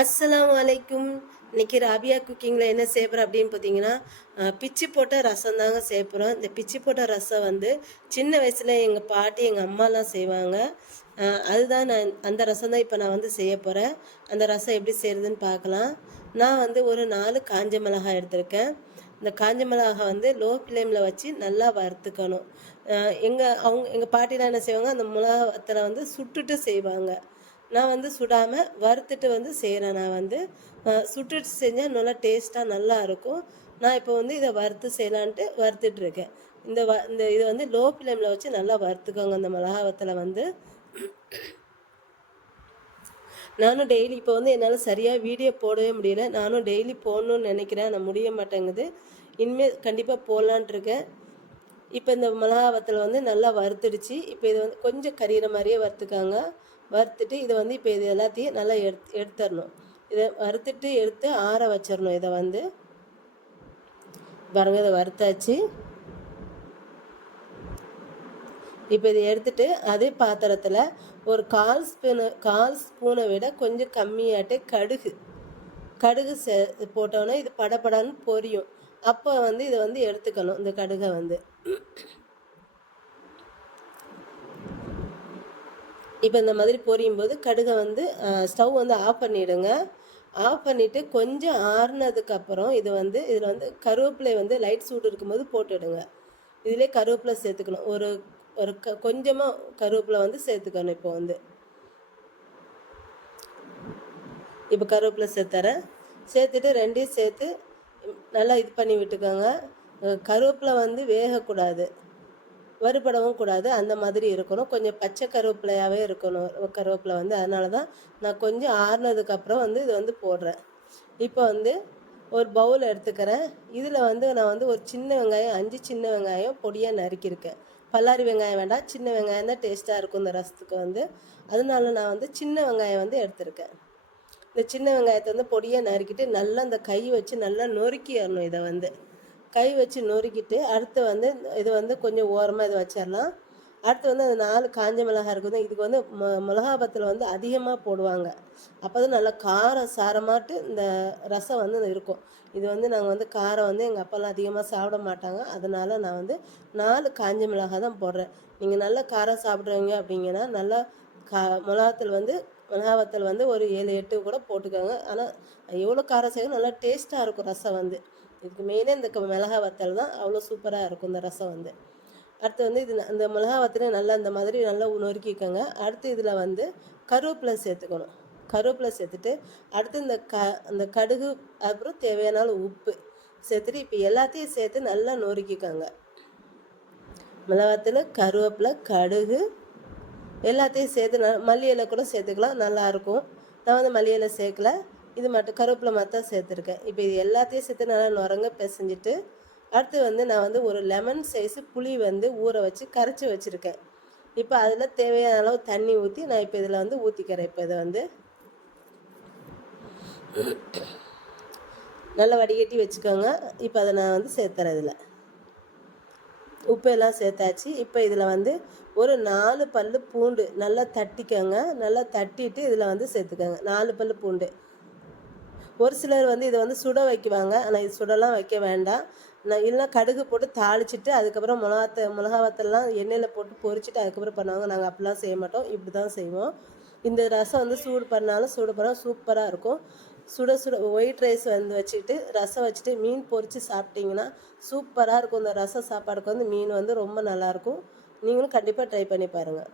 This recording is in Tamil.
அஸ்ஸலாமு அலைக்கும். இன்னைக்கு ராபியா குக்கிங்கில் என்ன செய்ய போகிறோம் அப்படின்னு பார்த்தீங்கன்னா, பிச்சி போட்ட ரசம் தாங்க செய்ய போகிறோம். இந்த பிச்சி போட்ட ரசம் வந்து சின்ன வயசில் எங்கள் பாட்டி எங்கள் அம்மாலாம் செய்வாங்க. அதுதான் அந்த ரசம் தான் இப்போ நான் வந்து செய்ய போகிறேன். அந்த ரசம் எப்படி செய்கிறதுன்னு பார்க்கலாம். நான் வந்து ஒரு 4 காஞ்ச மிளகாய் எடுத்திருக்கேன். இந்த காஞ்ச மிளகாய் வந்து லோ ஃப்ளேமில் வச்சு நல்லா வறுத்துக்கணும். எங்கள் பாட்டிலாம் என்ன செய்வாங்க, அந்த மிளகா வத்தலை வந்து சுட்டுட்டு செய்வாங்க. நான் வந்து சுடாமல் வறுத்துட்டு வந்து செய்கிறேன். நான் வந்து சுட்டுட்டு செஞ்சால் நல்லா டேஸ்ட்டாக நல்லா இருக்கும். நான் இப்போ வந்து இதை வறுத்து செய்யலான்ட்டு வறுத்துட்ருக்கேன். இந்த இதை வந்து லோ ஃப்ளேமில் வச்சு நல்லா வறுத்துக்கோங்க. அந்த மிளகா வத்தலை வந்து நானும் டெய்லி இப்போ வந்து என்னால் சரியாக வீடியோ போடவே முடியல. நானும் டெய்லி போடணுன்னு நினைக்கிறேன், ஆனால் முடிய மாட்டேங்குது. இனிமேல் கண்டிப்பாக போடலான்ட்ருக்கேன். இப்போ இந்த மிளகா வத்தலை வந்து நல்லா வறுத்துடுச்சு. இப்போ இது வந்து கொஞ்சம் கரியிற மாதிரியே வறுத்துக்காங்க. வறுத்துட்டு இதை வந்து இப்போ இது எல்லாத்தையும் நல்லா எடுத்துடணும். இதை வறுத்துட்டு எடுத்து ஆற வச்சிடணும். இதை வந்து பாருங்கள், இதை வறுத்தாச்சு. இப்போ இதை எடுத்துட்டு அதே பாத்திரத்தில் ஒரு கால் ஸ்பூனை விட கொஞ்சம் கம்மியாட்டு கடுகு போட்டோன்னா இது படப்படான்னு பொரியும். அப்போ வந்து இதை வந்து எடுத்துக்கணும். இந்த கடுகை வந்து இப்போ இந்த மாதிரி பொரியும் போது கடுகை வந்து ஸ்டவ் வந்து ஆஃப் பண்ணிவிடுங்க. ஆஃப் பண்ணிவிட்டு கொஞ்சம் ஆறுனதுக்கப்புறம் இதில் வந்து கருவேப்பிலை வந்து லைட் சூடு இருக்கும்போது போட்டுவிடுங்க. இதிலே கருவேப்பிலை சேர்த்துக்கணும். ஒரு கொஞ்சமாக கருவேப்பிலை வந்து சேர்த்துக்கணும். இப்போ கருவேப்பிலை சேர்த்துட்டு ரெண்டையும் சேர்த்து நல்லா இது பண்ணி விட்டுக்கோங்க. கருவேப்பிலை வந்து வேகக்கூடாது, வறுபடவும் கூடாது, அந்த மாதிரி இருக்கணும். கொஞ்சம் பச்சை கருவேப்பிலையாகவே இருக்கணும் கருவேப்பிலை வந்து. அதனால தான் நான் கொஞ்சம் ஆறுனதுக்கப்புறம் வந்து இது வந்து போடுறேன். இப்போ வந்து ஒரு பவுல் எடுத்துக்கிறேன். இதில் வந்து நான் வந்து ஒரு சின்ன வெங்காயம் 5 சின்ன வெங்காயம் பொடியாக நறுக்கியிருக்கேன். பல்லாரி வெங்காயம் வேண்டாம், சின்ன வெங்காயம் தான் டேஸ்ட்டாக இருக்கும் இந்த ரசத்துக்கு வந்து. அதனால நான் வந்து சின்ன வெங்காயம் வந்து எடுத்திருக்கேன். இந்த சின்ன வெங்காயத்தை வந்து பொடியாக நறுக்கிட்டு நல்லா அந்த கை வச்சு நல்லா நொறுக்கிடணும். இதை வந்து கை வச்சு நொறுக்கிட்டு அடுத்து வந்து இது வந்து கொஞ்சம் ஓரமாக இதை வச்சிடலாம். அடுத்து வந்து அந்த 4 காஞ்ச மிளகாய் இருக்குது. இதுக்கு வந்து மிளகா வத்தல் வந்து அதிகமாக போடுவாங்க. அப்போ தான் நல்லா காரம் சாரமாட்டு இந்த ரசம் வந்து இருக்கும். இது வந்து நாங்கள் வந்து காரம் வந்து எங்கள் அப்பாலாம் அதிகமாக சாப்பிட மாட்டாங்க. அதனால் நான் வந்து 4 காஞ்ச மிளகாய் தான் போடுறேன். நீங்கள் நல்லா காரம் சாப்பிட்றீங்க அப்படிங்கன்னா நல்லா மிளகா வத்தல் வந்து ஒரு 7, 8 கூட போட்டுக்கோங்க. ஆனால் எவ்வளோ காரம் செய்யணும், நல்லா டேஸ்ட்டாக இருக்கும் ரசம் வந்து. இதுக்கு மெயினே இந்த மிளகா வத்தல் தான் அவ்வளோ சூப்பராக இருக்கும் இந்த ரசம் வந்து. அடுத்து வந்து இந்த மிளகா வத்தலை நல்லா இந்த மாதிரி நல்லா நொறுக்கிக்கோங்க. அடுத்து இதில் வந்து கருவேப்பிலை சேர்த்துக்கணும். கருவேப்பிலை சேர்த்துட்டு அடுத்து அந்த கடுகு, அப்புறம் தேவையான உப்பு சேர்த்துட்டு இப்போ எல்லாத்தையும் சேர்த்து நல்லா நொறுக்கிக்கோங்க. மிளகா வத்தல், கருவேப்பிலை, கடுகு எல்லாத்தையும் சேர்த்து மல்லி இலை கூட சேர்த்துக்கலாம், நல்லாயிருக்கும். நான் வந்து மல்லி இலை சேர்க்கல, இது மட்டும் கருவேப்பிலை மட்டும் சேர்த்துருக்கேன். இப்போ இது எல்லாத்தையும் சேர்த்து நல்லா நுரங்க பிசைஞ்சிட்டு அடுத்து வந்து நான் வந்து ஒரு லெமன் சைஸு புளி வந்து ஊற வச்சு கரைச்சி வச்சுருக்கேன். இப்போ அதில் தேவையான அளவு தண்ணி ஊற்றி நான் இப்போ இதில் வந்து ஊற்றிக்கிறேன். இப்போ இதை வந்து நல்லா வடிகட்டி வச்சுக்கோங்க. இப்போ அதை நான் வந்து சேர்த்துறேன். இதில் உப்பு எல்லாம் சேர்த்தாச்சு. இப்போ இதில் வந்து ஒரு 4 பல் பூண்டு நல்லா தட்டிக்கோங்க. நல்லா தட்டிட்டு இதில் வந்து சேர்த்துக்கோங்க 4 பல் பூண்டு. ஒரு சிலர் வந்து இதை வந்து சுட வைக்குவாங்க, ஆனால் இது சுடலாம் வைக்க வேண்டாம். நான் இல்லைனா கடுகு போட்டு தாளிச்சிட்டு அதுக்கப்புறம் மிளகா வத்தல்லாம் எண்ணெயில் போட்டு பொரிச்சிட்டு அதுக்கப்புறம் பண்ணுவாங்க. நாங்கள் அப்படிலாம் செய்ய மாட்டோம், இப்படி தான் செய்வோம். இந்த ரசம் வந்து சூடு பண்ணாலும் சூப்பராக இருக்கும். சுட ஒயிட் ரைஸ் வந்து வச்சுட்டு ரசம் வச்சுட்டு மீன் பொரித்து சாப்பிட்டிங்கன்னா சூப்பராக இருக்கும். இந்த ரசம் சாப்பாடுக்கு வந்து மீன் வந்து ரொம்ப நல்லாயிருக்கும். நீங்களும் கண்டிப்பாக ட்ரை பண்ணி பாருங்கள்.